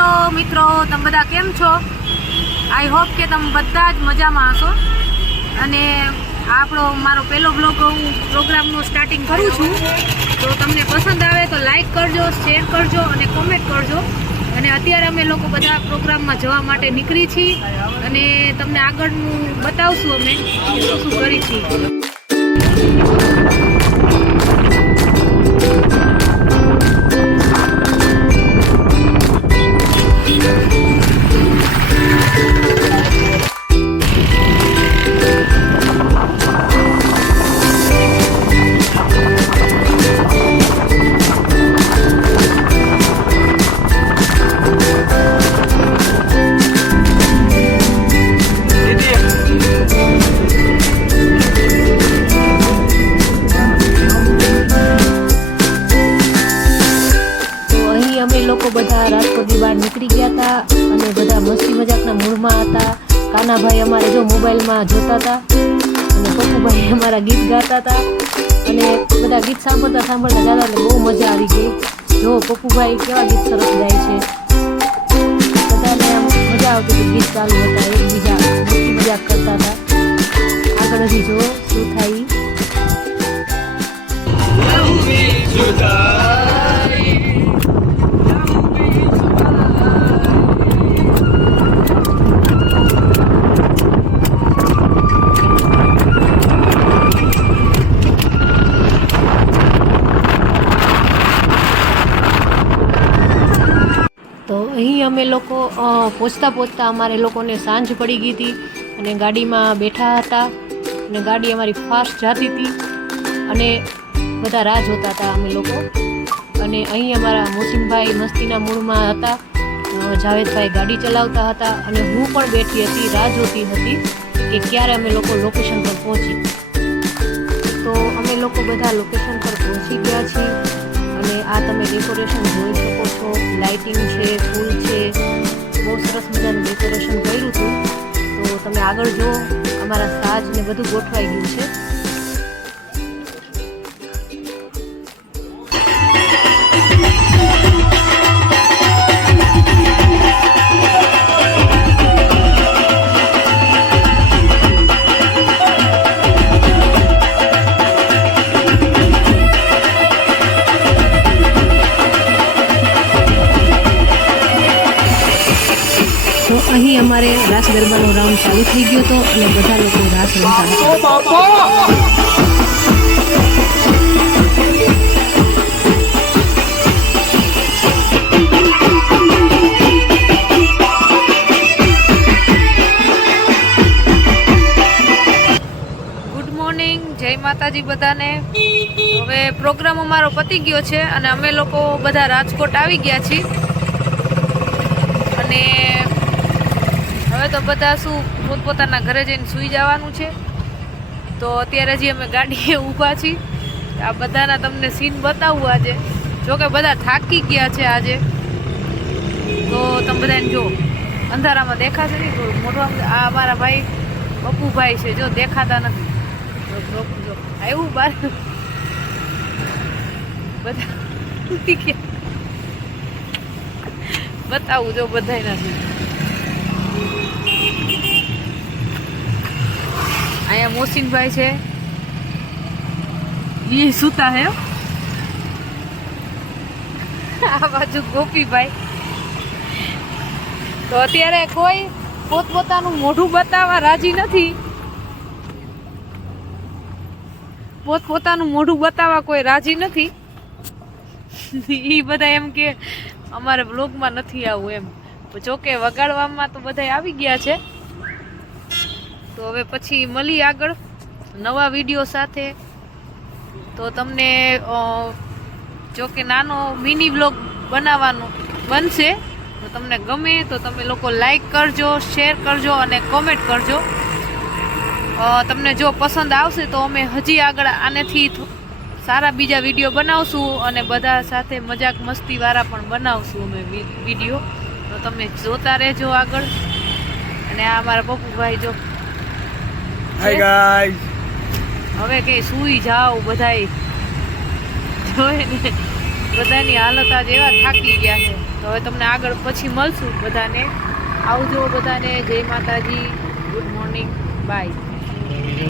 Hello મિત્રો, તમે બધા કેમ છો? આઈ હોપ કે તમે બધા જ મજામાં હશો. અને મારો પહેલો બ્લોગ હું પ્રોગ્રામનું સ્ટાર્ટિંગ કરું છું. તો તમને પસંદ આવે તો લાઈક કરજો, શેર કરજો અને કોમેન્ટ કરજો. અને અત્યારે અમે લોકો બધા પ્રોગ્રામમાં જવા માટે નીકળી છીએ અને તમને આગળનું બતાવશું અમે શું શું કરી છીએ. બધા રાજકોટની બહાર નીકળી ગયા હતા અને બધા મસ્તી મજાકના મૂડમાં હતા. કાનાભાઈ અમારે જો મોબાઈલમાં જોતા હતા અને પપ્પુભાઈ અમારા ગીત ગાતા હતા અને બધા ગીત સાંભળતા ગાતા એટલે બહુ મજા આવી ગઈ. જો પપ્પુભાઈ કેવા ગીત સરસ ગાય છે. બધાને આમ મજા આવતી હતી. ગીત ચાલુ હતા, એકબીજા મસ્તી મજાક કરતા હતા. આગળ હજી જો શું થાય. તો અહીં અમે લોકો પહોંચતા અમારે લોકોને સાંજ પડી ગઈ હતી અને ગાડીમાં બેઠા હતા અને ગાડી અમારી ફાસ્ટ જતી હતી અને બધા રાહ જોતા હતા અમે લોકો. અને અહીં અમારા મોસીમભાઈ મસ્તીના મૂડમાં હતા, જાવેદભાઈ ગાડી ચલાવતા હતા અને હું પણ બેઠી હતી, રાહ જોતી હતી કે ક્યારે અમે લોકો લોકેશન પર પહોંચી. તો અમે લોકો બધા લોકેશન પર પહોંચી ગયા છીએ અને આ તમે ડેકોરેશન જોઈ શકો છો. લાઇટિંગ છે, ફૂલ છે, બહુ સરસ મજાનું ડેકોરેશન કર્યું હતું. તો તમે આગળ જો, અમારા સાજ ને બધું ગોઠવાઈ ગયું છે. તો અહીં અમારે રાસ ગરબાનો રાઉન્ડ ચાલુ થઈ ગયો હતો અને બધા લોકો રાસ રમતા ગુડ મોર્નિંગ, જય માતાજી બધાને. હવે પ્રોગ્રામ અમારો પતી ગયો છે અને અમે લોકો બધા રાજકોટ આવી ગયા છીએ અને હવે તો બધા શું પોતપોતાના ઘરે જઈને સૂઈ જવાનું છે. તો અત્યારે જે અમે ગાડીએ ઊભા છીએ, આ બધાના તમને સીન બતાવું આજે. જોકે બધા થાકી ગયા છે આજે. તો તમે બધાને જો અંધારામાં દેખાશે નહીં થોડું મોટું. આ અમારા ભાઈ પપ્પુભાઈ છે, જો દેખાતા નથી. જો આવ્યું બાર બધા બતાવું જો બધાના સીન. અહીંયા મોસીનભાઈ છે, એ સૂતા હે. આ બાજુ ગોપીભાઈ. તો અત્યારે કોઈ પોતપોતાનું મોઢું બતાવવા રાજી નથી. પોતપોતાનું મોઢું બતાવવા કોઈ રાજી નથી. એ બધા એમ કે અમારે બ્લોગમાં નથી આવવું એમ. જોકે વગાડવામાં તો બધા આવી ગયા છે. તો હવે પછી મળી આગળ નવા વિડીયો સાથે. તો તમને જોકે નાનો મિની બ્લોગ બનાવવાનો બનશે. તો તમને ગમે તો તમે લોકો લાઈક કરજો, શેર કરજો અને કોમેન્ટ કરજો. તમને જો પસંદ આવશે તો અમે હજી આગળ આનેથી સારા બીજા વિડીયો બનાવશું અને બધા સાથે મજાક મસ્તીવાળા પણ બનાવશું અમે વિડીયો. તો તમે જોતા રહેજો આગળ. અને આ અમારા પપ્પુભાઈ જો. Hi guys. હવે કે સુઈ જાઓ બધાય જોઈ ને બધાની હાલત આજે એવા થાકી ગયા છે. તો હવે તમને આગળ પછી મળશું. બધાને આવજો, બધાને જય માતાજી, ગુડ મોર્નિંગ, બાય.